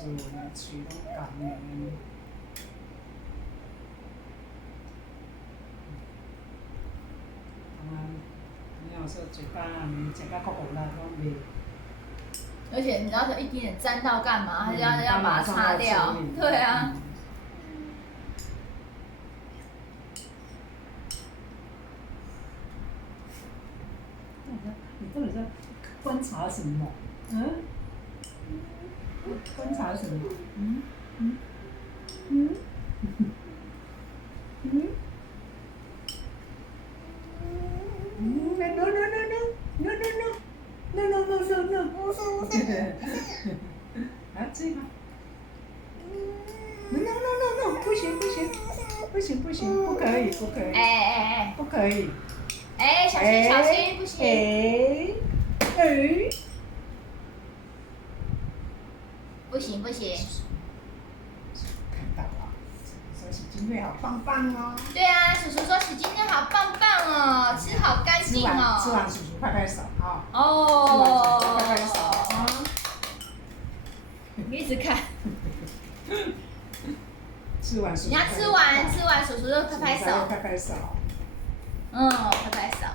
水呢，嘴拢干的。你有说嘴巴整个口红啦都没。而且你知道它一点点沾到干嘛？还是要把它擦掉？对啊。你到底在观察什么？嗯？观察什么？嗯？嗯？嗯？嗯？No no no no no no no no no no no no。啊，这个。No no no no， 不行不行不行不行，不可以不可以。哎，不可以。哎，小心小心，不行。不行不行。看到了，说洗精会好棒棒哦。对啊，叔叔说洗精会好棒棒哦，吃好干净哦。吃完叔叔拍拍手啊。哦。拍拍手啊。你一直看。吃完叔叔。你要吃完叔叔就拍拍手。拍拍手。拍拍手。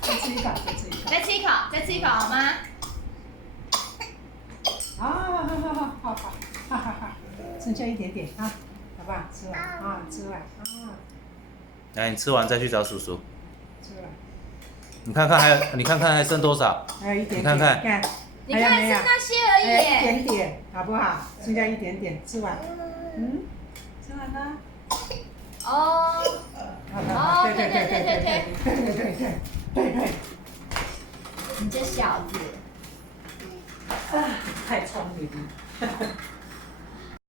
再吃一口，再吃一口。再吃一口，再吃一口好吗？好，剩下一点点啊，好不好？吃完啊，吃完啊。来，你吃完再去找叔叔。吃完。你看看还剩多少？还有一点点。你看看。你看是那些而已。一点点，好不好？剩下一点点，吃完。吃完了。哦。对。你这小子。太聪明了。